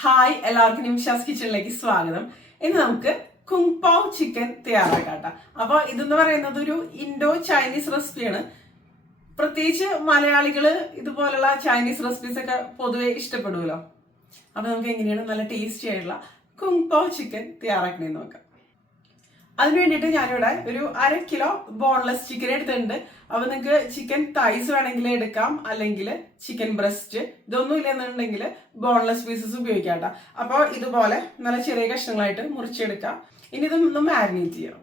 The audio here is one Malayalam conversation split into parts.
ഹായ് എല്ലാവർക്കും നിമിഷാസ് കിച്ചണിലേക്ക് സ്വാഗതം. ഇന്ന് നമുക്ക് കുങ്പാവ് ചിക്കൻ തയ്യാറാക്കാട്ടോ. അപ്പൊ ഇതെന്ന് പറയുന്നത് ഒരു ഇൻഡോ ചൈനീസ് റെസിപ്പിയാണ്. പ്രത്യേകിച്ച് മലയാളികൾ ഇതുപോലുള്ള ചൈനീസ് റെസിപ്പീസ് ഒക്കെ പൊതുവെ ഇഷ്ടപ്പെടുമല്ലോ അപ്പൊ നമുക്ക് എങ്ങനെയാണ് നല്ല ടേസ്റ്റി ആയിട്ടുള്ള കുങ്പാവ് ചിക്കൻ തയ്യാറാക്കണേന്ന് നോക്കാം. അതിന് വേണ്ടിയിട്ട് ഞാനിവിടെ ഒരു അര കിലോ ബോൺലെസ് ചിക്കൻ എടുത്തിട്ടുണ്ട്. അപ്പൊ നിങ്ങൾക്ക് ചിക്കൻ തൈസ് വേണമെങ്കിൽ എടുക്കാം. അല്ലെങ്കിൽ ചിക്കൻ ബ്രസ്റ്റ് ഇതൊന്നും ഇല്ലെന്നുണ്ടെങ്കിൽ ബോൺലെസ് പീസസ് ഉപയോഗിക്കാം കേട്ടോ. അപ്പോൾ ഇതുപോലെ നല്ല ചെറിയ കഷ്ണങ്ങളായിട്ട് മുറിച്ചെടുക്കാം. ഇനി ഇതൊന്ന് മാരിനേറ്റ് ചെയ്യാം.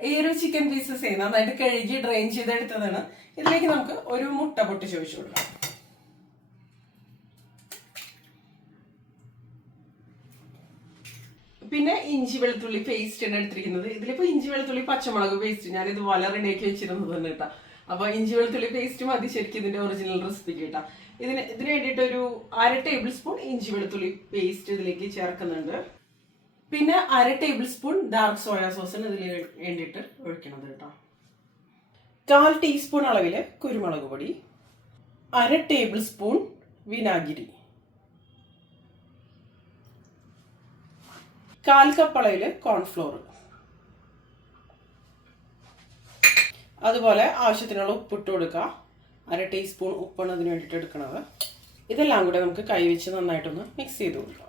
ഈ ഒരു ചിക്കൻ പീസസ് നന്നായിട്ട് കഴുകി ഡ്രെയിൻ ചെയ്തെടുത്തതാണ്. ഇതിലേക്ക് നമുക്ക് ഒരു മുട്ട പൊട്ടിച്ച് ചോദിച്ചു കൊടുക്കാം. പിന്നെ ഇഞ്ചി വെളുത്തുള്ളി പേസ്റ്റ് ആണ് എടുത്തിരിക്കുന്നത്. ഇതിലിപ്പോ ഇഞ്ചി വെളുത്തുള്ളി പച്ചമുളക് പേസ്റ്റ് ഞാൻ ഇതുപോലെ റെഡിയാക്കി വെച്ചിരുന്നത് തന്നെ കേട്ടോ അപ്പൊ ഇഞ്ചി വെളുത്തുള്ളി പേസ്റ്റ് മതി ശരിക്കും ഇതിന്റെ ഒറിജിനൽ റെസിപ്പി കേട്ടാ ഇതിന് ഇതിന് വേണ്ടിയിട്ട് ഒരു അര ടേബിൾ സ്പൂൺ ഇഞ്ചി വെളുത്തുള്ളി പേസ്റ്റ് ഇതിലേക്ക് ചേർക്കുന്നുണ്ട്. പിന്നെ അര tablespoon dark soya sauce ഇതിൽ വേണ്ടിയിട്ട് ഒഴിക്കണത് കേട്ടോ കാൽ ടീസ്പൂൺ അളവിൽ കുരുമുളക് പൊടി അര ടേബിൾ സ്പൂൺ വിനാഗിരി. കാൽ കപ്പ് കോൺഫ്ലോർ അതുപോലെ ആവശ്യത്തിനുള്ള ഉപ്പിട്ട് കൊടുക്കുക. അര ടീസ്പൂൺ ഉപ്പാണ് അതിന് വേണ്ടിയിട്ട് എടുക്കുന്നത് ഇതെല്ലാം കൂടെ നമുക്ക് കൈവച്ച് നന്നായിട്ടൊന്ന് മിക്സ് ചെയ്ത് കൊടുക്കാം.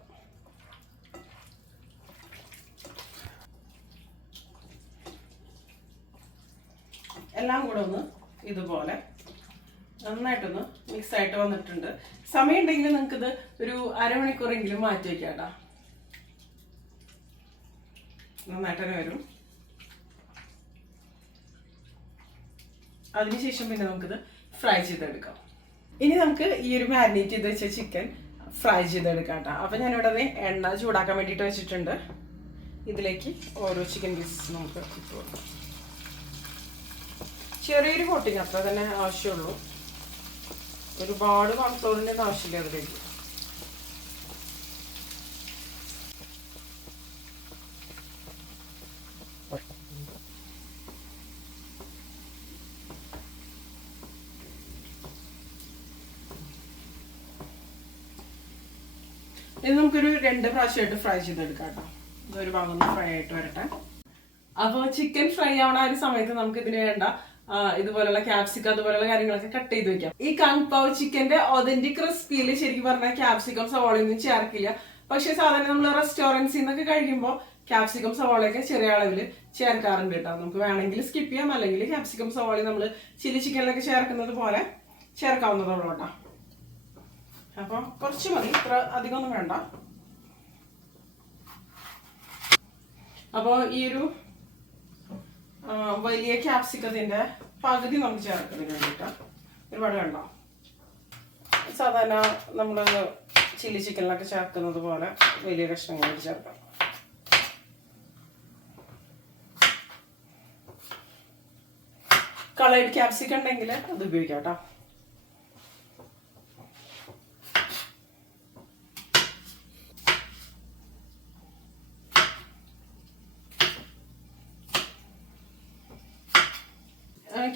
എല്ലാം കൂടെ ഒന്ന് ഇതുപോലെ നന്നായിട്ടൊന്ന് മിക്സ് ആയിട്ട് വന്നിട്ടുണ്ട്. സമയം ഉണ്ടെങ്കിൽ നിങ്ങൾക്കിത് ഒരു അരമണിക്കൂറെങ്കിലും മാറ്റി വയ്ക്കാം കേട്ടോ. നന്നായിട്ട് തന്നെ വരും. അതിനുശേഷം പിന്നെ നമുക്കിത് ഫ്രൈ ചെയ്തെടുക്കാം. ഇനി നമുക്ക് ഈ ഒരു മാരിനേറ്റ് ചെയ്ത് വെച്ച ചിക്കൻ ഫ്രൈ ചെയ്തെടുക്കാം കേട്ടോ. അപ്പം ഞാനിവിടെ എണ്ണ ചൂടാക്കാൻ വേണ്ടിയിട്ട് വെച്ചിട്ടുണ്ട്. ഇതിലേക്ക് ഓരോ ചിക്കൻ പീസസ് നമുക്ക് ഇട്ട് ചെറിയൊരു കോട്ടിങ് അത്ര തന്നെ ആവശ്യമുള്ളൂ. ഒരുപാട് കോൺഫ്ലോറിന്റെ ആവശ്യമില്ല അതിലേക്ക്. ഇത് നമുക്കൊരു രണ്ട് പ്രാവശ്യമായിട്ട് ഫ്രൈ ചെയ്തെടുക്കാം കേട്ടോ. ഇതൊരു ഭാഗം ഫ്രൈ ആയിട്ട് വരട്ടെ. അപ്പോൾ ചിക്കൻ ഫ്രൈ ആവണ ഒരു സമയത്ത് നമുക്ക് ഇതിന് വേണ്ട ഇതുപോലുള്ള ക്യാപ്സിക്കം അതുപോലുള്ള കാര്യങ്ങളൊക്കെ കട്ട് ചെയ്ത് വെക്കാം. ഈ കൺപാവ് ചിക്കന്റെ ഒതന്റിക് റെസിപ്പിയിൽ ശരിക്കും പറഞ്ഞാൽ ക്യാപ്സിക്കം സവാളയൊന്നും ചേർക്കില്ല. പക്ഷെ സാധാരണ നമ്മൾ റെസ്റ്റോറന്റ്സിൽ നിന്നൊക്കെ കഴിക്കുമ്പോൾ ക്യാപ്സിക്കം സവാളയൊക്കെ ചെറിയ അളവിൽ ചേർക്കാറുണ്ട് കേട്ടോ. നമുക്ക് വേണമെങ്കിൽ സ്കിപ്പ് ചെയ്യാം. അല്ലെങ്കിൽ ക്യാപ്സിക്കം സവാള നമ്മൾ ചില്ലി ചിക്കനിലൊക്കെ ചേർക്കുന്നത് പോലെ ചേർക്കാവുന്നതുള്ളൂ കേട്ടോ. അപ്പൊ കുറച്ച് മതി. ഇത്ര അധികമൊന്നും വേണ്ട. അപ്പോൾ ഈ ഒരു വലിയ ക്യാപ്സിക്കത്തിന്റെ പകുതി നമുക്ക് ചേർക്കുന്നതിന് വേണ്ടിയിട്ട് ഒരുപാട് വേണ്ട. സാധാരണ നമ്മൾ ചില്ലി ചിക്കനിലൊക്കെ ചേർക്കുന്നത് പോലെ വലിയ കഷ്ണങ്ങൾ ചേർക്കാം. കളേഡ് ക്യാപ്സിക്കം ഉണ്ടെങ്കിൽ അത് ഉപയോഗിക്കാം കേട്ടോ.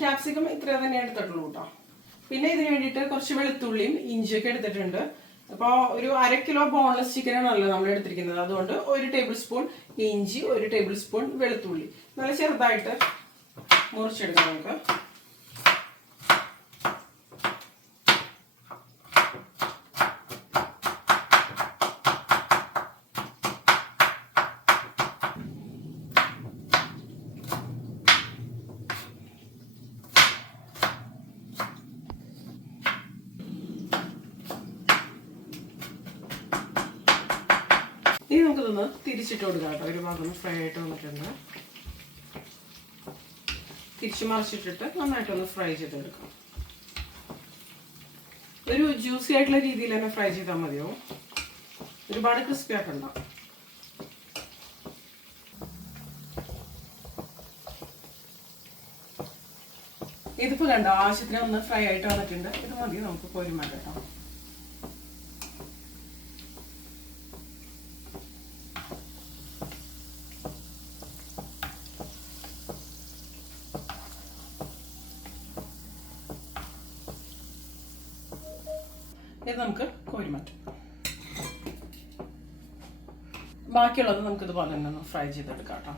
ക്യാപ്സിക്കം ഇത്ര തന്നെ എടുത്തിട്ടുള്ളൂ കേട്ടോ പിന്നെ ഇതിന് വേണ്ടിയിട്ട് കുറച്ച് വെളുത്തുള്ളിയും ഇഞ്ചിയൊക്കെ എടുത്തിട്ടുണ്ട്. അപ്പോൾ ഒരു അര കിലോ ബോൺലെസ് ചിക്കനാണല്ലോ നമ്മൾ എടുത്തിരിക്കുന്നത്. അതുകൊണ്ട് ഒരു ടേബിൾ സ്പൂൺ ഇഞ്ചി ഒരു ടേബിൾ സ്പൂൺ വെളുത്തുള്ളി. നല്ല ചെറുതായിട്ട് മുറിച്ചെടുക്കാം നമുക്ക് ഇനി നമുക്കിതൊന്ന് തിരിച്ചിട്ട് കൊടുക്കാം കേട്ടോ. ഒരു ഭാഗം ഫ്രൈ ആയിട്ട് വന്നിട്ടുണ്ട്. തിരിച്ചു മറിച്ചിട്ടിട്ട് നന്നായിട്ടൊന്ന് ഫ്രൈ ചെയ്തെടുക്കാം. ഒരു ജ്യൂസി ആയിട്ടുള്ള രീതിയിൽ തന്നെ ഫ്രൈ ചെയ്താൽ മതിയോ? ഒരുപാട് ക്രിസ്പി ആക്കണ്ട. ഇതിപ്പോ കണ്ടോ ആവശ്യത്തിന് ഒന്ന് ഫ്രൈ ആയിട്ട് വന്നിട്ടുണ്ട്. ഇത് മതി നമുക്ക് പോരുമാ കേട്ടോ ഇത് നമുക്ക് കോരി മാറ്റാം ബാക്കിയുള്ളത് നമുക്ക് ഇതുപോലെ തന്നെ ഒന്ന് ഫ്രൈ ചെയ്തെടുക്കാം കേട്ടോ.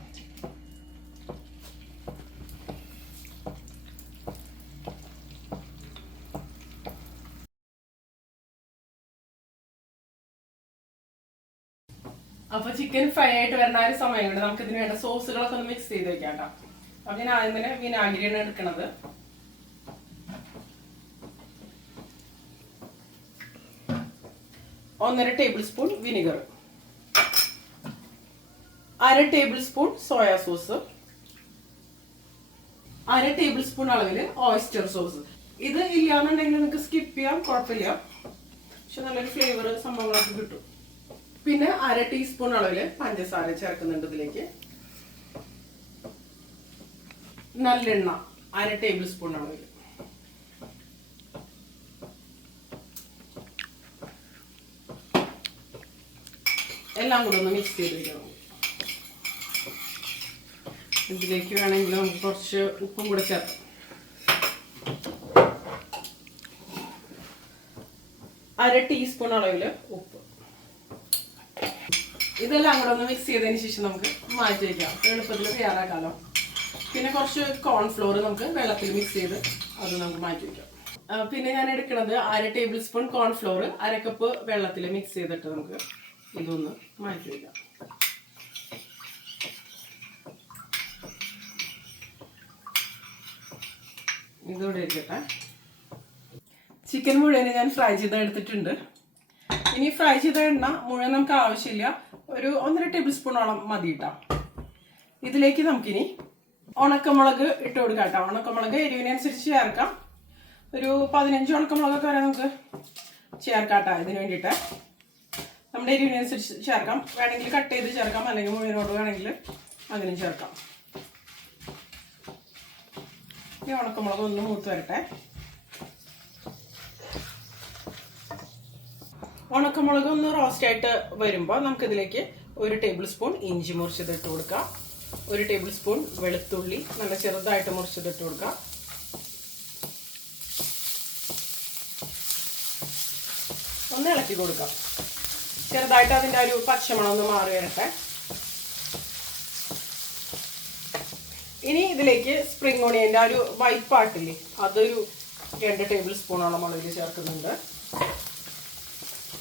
അപ്പൊ ചിക്കൻ ഫ്രൈ ആയിട്ട് വരുന്ന ആ ഒരു സമയം കൊണ്ട് നമുക്ക് ഇതിന് വേണ്ട സോസുകളൊക്കെ ഒന്ന് മിക്സ് ചെയ്ത് വെക്കാം കേട്ടോ. അപ്പൊ ഞാൻ ആദ്യം തന്നെ വിനാഗിരിയാണ് എടുക്കണത്. ഒന്നര ടേബിൾ സ്പൂൺ വിനിഗർ. അര ടേബിൾ സ്പൂൺ സോയാ സോസ് അര ടേബിൾ സ്പൂൺ അളവിൽ ഓയിസ്റ്റർ സോസ് ഇത് ഇല്ലാന്നുണ്ടെങ്കിൽ നിങ്ങൾക്ക് സ്കിപ്പ് ചെയ്യാം കുഴപ്പമില്ല. പക്ഷെ നല്ലൊരു ഫ്ലേവർ സംഭവങ്ങളൊക്കെ കിട്ടും. പിന്നെ അര ടീസ്പൂൺ അളവിൽ പഞ്ചസാര ചേർക്കുന്നുണ്ട് ഇതിലേക്ക്. നല്ലെണ്ണ അര ടേബിൾ സ്പൂൺ അളവിൽ. എല്ലാം കൂടെ ഒന്ന് മിക്സ് ചെയ്ത് വെക്കണം. ഇതിലേക്ക് വേണമെങ്കിൽ നമുക്ക് കുറച്ച് ഉപ്പും കൂടെ ചേർക്കാം. അര ടീസ്പൂൺ അളവിൽ ഉപ്പ്. ഇതെല്ലാം കൂടെ ഒന്ന് മിക്സ് ചെയ്തതിന് ശേഷം നമുക്ക് മാറ്റി വയ്ക്കാം എളുപ്പത്തിൽ തയ്യാറാക്കാമല്ലോ പിന്നെ കുറച്ച് കോൺഫ്ലോർ നമുക്ക് വെള്ളത്തിൽ മിക്സ് ചെയ്ത് അത് നമുക്ക് മാറ്റി വയ്ക്കാം പിന്നെ ഞാൻ എടുക്കുന്നത് അര ടേബിൾ സ്പൂൺ കോൺഫ്ലോർ അര കപ്പ് വെള്ളത്തിൽ മിക്സ് ചെയ്തിട്ട് നമുക്ക് ഇതൊന്ന് മാറ്റി വയ്ക്കാം ഇതോടെ ഇരിക്കട്ടെ. ചിക്കൻ മുഴുവൻ ഞാൻ ഫ്രൈ ചെയ്ത് എടുത്തിട്ടുണ്ട്. ഇനി ഫ്രൈ ചെയ്ത എണ്ണ മുഴുവൻ നമുക്ക് ആവശ്യമില്ല. ഒരു ഒന്നര ടേബിൾ സ്പൂണോളം മതി കേട്ടോ ഇതിലേക്ക് നമുക്കിനി ഉണക്കമുളക് ഇട്ട് കൊടുക്കാം കേട്ടോ ഉണക്കമുളക് എരിവിനനുസരിച്ച് ചേർക്കാം. ഒരു പതിനഞ്ച് ഉണക്കമുളകൊക്കെ വരെ നമുക്ക് ചേർക്കാം കേട്ടോ ഇതിന് വേണ്ടിയിട്ട്. നമ്മുടെ എരിവിനനുസരിച്ച് ചേർക്കാം. വേണമെങ്കിൽ കട്ട് ചെയ്ത് ചേർക്കാം. അല്ലെങ്കിൽ മുഴുവനോട് വേണമെങ്കിൽ അതിനും ചേർക്കാം. ഈ ഉണക്കമുളക് ഒന്ന് മൂത്ത് വരട്ടെ. ഉണക്കമുളക് ഒന്ന് റോസ്റ്റ് ആയിട്ട് വരുമ്പോൾ നമുക്കിതിലേക്ക് ഒരു ടേബിൾ സ്പൂൺ ഇഞ്ചി മുറിച്ചത് ഇട്ട് കൊടുക്കാം. ഒരു ടേബിൾ സ്പൂൺ വെളുത്തുള്ളി നല്ല ചെറുതായിട്ട് മുറിച്ചത് ഇട്ട് കൊടുക്കാം. ഒന്ന് ഇളക്കി കൊടുക്കാം. ചെറുതായിട്ട് അതിന്റെ ഒരു പച്ചമണം ഒന്ന് മാറി വരട്ടെ. ഇനി ഇതിലേക്ക് സ്പ്രിംഗ് ഓണിയന്റെ ആ ഒരു വൈറ്റ് പാട്ടില്ലേ അതൊരു രണ്ട് ടേബിൾ സ്പൂണോളം അളവിൽ ചേർക്കുന്നുണ്ട്.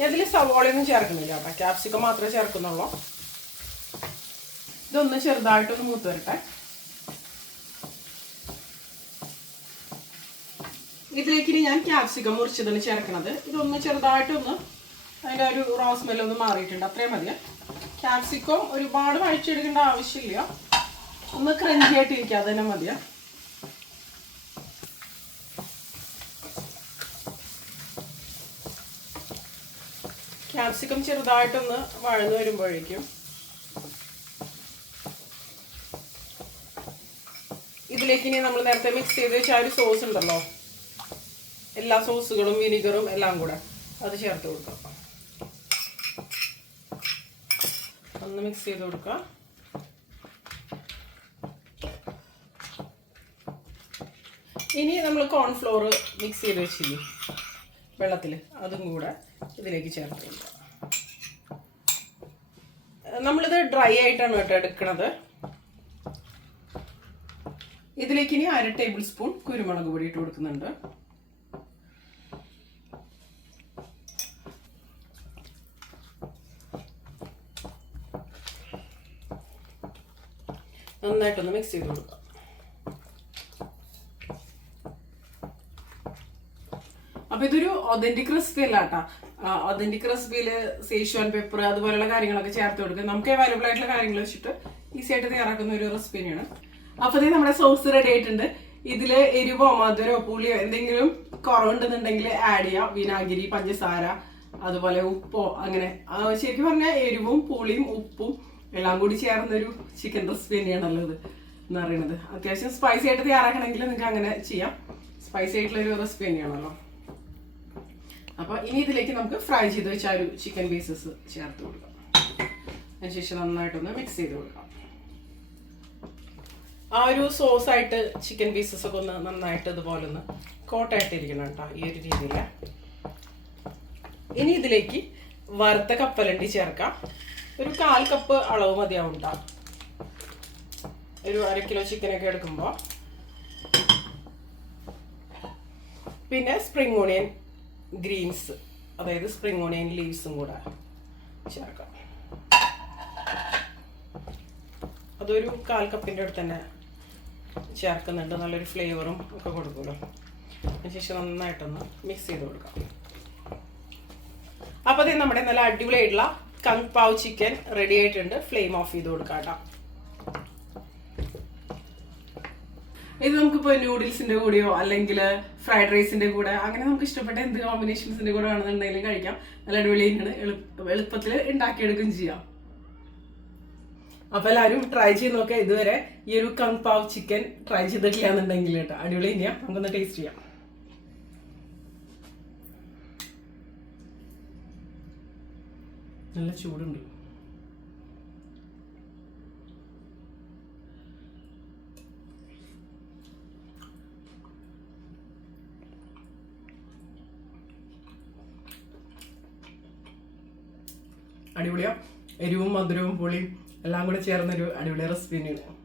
ഇതിൽ സവോളയൊന്നും ചേർക്കുന്നില്ല കേട്ടോ ക്യാപ്സിക്കം മാത്രമേ ചേർക്കുന്നുള്ളൂ. ഇതൊന്ന് ചെറുതായിട്ടൊന്ന് മൂത്ത് വരട്ടെ. ഇതിലേക്ക് ഇനി ഞാൻ ക്യാപ്സിക്കം മുറിച്ചതിന് ചേർക്കണത്. ഇതൊന്ന് ചെറുതായിട്ടൊന്ന് അതിന്റെ ഒരു റോസ്മെല്ലൊന്ന് മാറിയിട്ടുണ്ട് അത്രയും മതി. ക്യാപ്സിക്കം ഒരുപാട് വഴിച്ചെടുക്കേണ്ട ആവശ്യമില്ല. ഒന്ന് ക്രഞ്ചി ആയിട്ട് ഇരിക്കുക അത് തന്നെ മതിയാ. ക്യാപ്സിക്കം ചെറുതായിട്ടൊന്ന് വഴന്നു വരുമ്പോഴേക്കും ഇതിലേക്ക് ഇനി നമ്മൾ നേരത്തെ മിക്സ് ചെയ്ത് വെച്ച ആ ഒരു സോസ് ഉണ്ടല്ലോ. എല്ലാ സോസുകളും വിനിഗറും എല്ലാം കൂടെ അത് ചേർത്ത് കൊടുക്കാം. ഒന്ന് മിക്സ് ചെയ്ത് കൊടുക്കാം. ഇനി നമ്മൾ കോൺഫ്ലോർ മിക്സ് ചെയ്ത് വെച്ചില്ലേ? വെള്ളത്തിൽ അതും കൂടെ ഇതിലേക്ക് ചേർത്ത്. കൊടുക്കുക നമ്മളിത് ഡ്രൈ ആയിട്ടാണ് കേട്ടോ എടുക്കുന്നത് ഇതിലേക്ക് ഇനി അര ടേബിൾ സ്പൂൺ കുരുമുളക് പൊടി ഇട്ട് കൊടുക്കുന്നുണ്ട്. നന്നായിട്ടൊന്ന് മിക്സ് ചെയ്ത് കൊടുക്കാം അപ്പൊ ഇതൊരു ഒതന്റിക് റെസിപ്പി അല്ല കേട്ടാ ഒതന്റിക് റെസിപ്പിയിൽ സേഷ്വാൻ പേപ്പർ അതുപോലെയുള്ള കാര്യങ്ങളൊക്കെ ചേർത്ത് കൊടുക്കുക. നമുക്ക് അവൈലബിൾ ആയിട്ടുള്ള കാര്യങ്ങൾ വെച്ചിട്ട് ഈസി ആയിട്ട് തയ്യാറാക്കുന്ന ഒരു റെസിപ്പി തന്നെയാണ്. അപ്പൊ ഇത് നമ്മുടെ സോസ് റെഡി ആയിട്ടുണ്ട്. ഇതിൽ എരിവോ മധുരോ പുളിയോ എന്തെങ്കിലും കുറവുണ്ടെന്നുണ്ടെങ്കിൽ ആഡ് ചെയ്യാം. വിനാഗിരി പഞ്ചസാര അതുപോലെ ഉപ്പോ അങ്ങനെ. ശരിക്കും പറഞ്ഞാൽ എരിവും പുളിയും ഉപ്പും എല്ലാം കൂടി ചേർന്നൊരു ചിക്കൻ റെസിപ്പി തന്നെയാണല്ലോ ഇത് എന്ന് പറയുന്നത്. അത്യാവശ്യം സ്പൈസി ആയിട്ട് തയ്യാറാക്കണമെങ്കിൽ നിങ്ങൾക്ക് അങ്ങനെ ചെയ്യാം. സ്പൈസി ആയിട്ടുള്ള ഒരു റെസിപ്പി തന്നെയാണല്ലോ. അപ്പൊ ഇനി ഇതിലേക്ക് നമുക്ക് ഫ്രൈ ചെയ്ത് വെച്ച ആ ഒരു ചിക്കൻ പീസസ് ചേർത്ത് കൊടുക്കാം. അതിനുശേഷം നന്നായിട്ടൊന്ന് മിക്സ് ചെയ്ത് കൊടുക്കാം. ആ ഒരു സോസ് ആയിട്ട് ചിക്കൻ പീസസ് ഒക്കെ ഒന്ന് നന്നായിട്ട് ഇതുപോലെ ഒന്ന് കോട്ടായിട്ടിരിക്കണം കേട്ടോ ഈ ഒരു രീതിയിൽ ഇനി ഇതിലേക്ക് വറുത്ത കപ്പലണ്ടി ചേർക്കാം. ഒരു കാൽ കപ്പ് അളവ് മതിയാവും കേട്ടോ ഒരു അര കിലോ ചിക്കനൊക്കെ എടുക്കുമ്പോൾ പിന്നെ സ്പ്രിംഗ് ഓണിയൻ ഗ്രീൻസ് അതായത് സ്പ്രിംഗ് ഓണിയൻ ലീവ്സും കൂടെ ചേർക്കാം. അതൊരു കാൽ കപ്പിന്റെ അടുത്ത് തന്നെ ചേർക്കുന്നുണ്ട്. നല്ലൊരു ഫ്ലേവറും ഒക്കെ കൊടുക്കുമല്ലോ. അതിനുശേഷം നന്നായിട്ടൊന്ന് മിക്സ് ചെയ്ത് കൊടുക്കാം. അപ്പോൾ അത് നമ്മുടെ നല്ല അടിപൊളിയായിട്ടുള്ള കങ് പാവ് ചിക്കൻ റെഡി ആയിട്ടുണ്ട്. ഫ്ലെയിം ഓഫ് ചെയ്ത് കൊടുക്കാം കേട്ടോ. ഇത് നമുക്കിപ്പോൾ നൂഡിൽസിന്റെ കൂടെയോ അല്ലെങ്കിൽ ഫ്രൈഡ് റൈസിന്റെ കൂടെ അങ്ങനെ നമുക്ക് ഇഷ്ടപ്പെട്ട എന്ത് കോമ്പിനേഷൻസിന്റെ കൂടെ വേണമെന്നുണ്ടെങ്കിലും കഴിക്കാം. നല്ല അടിപൊളിയാണ് എളുപ്പത്തിൽ ഉണ്ടാക്കിയെടുക്കുകയും ചെയ്യാം. അപ്പൊ എല്ലാവരും ട്രൈ ചെയ്ത് നോക്കുക ഇതുവരെ ഈ ഒരു കങ് പാവ് ചിക്കൻ ട്രൈ ചെയ്തിട്ടില്ല എന്നുണ്ടെങ്കിൽ കേട്ടോ. അടിപൊളി തന്നെയാ. നമുക്കൊന്ന് ടേസ്റ്റ് ചെയ്യാം. നല്ല ചൂടുണ്ട്. അടിപൊളിയാ. എരിവും മധുരവും പുളിയും എല്ലാം കൂടെ ചേർന്നൊരു അടിപൊളി റെസിപ്പി തന്നെയാണ്.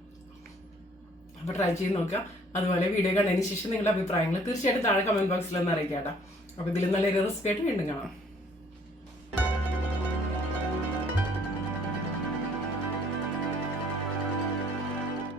അപ്പോൾ ട്രൈ ചെയ്ത് നോക്കുക. അതുപോലെ വീഡിയോ കണ്ടതിന് ശേഷം നിങ്ങളുടെ അഭിപ്രായങ്ങൾ തീർച്ചയായിട്ടും താഴെ കമന്റ് ബോക്സിൽ ഒന്ന് അറിയിക്കാം കേട്ടോ അപ്പോൾ ഇതിൽ നല്ലൊരു റെസിപ്പി ആയിട്ട് വീണ്ടും കാണാം.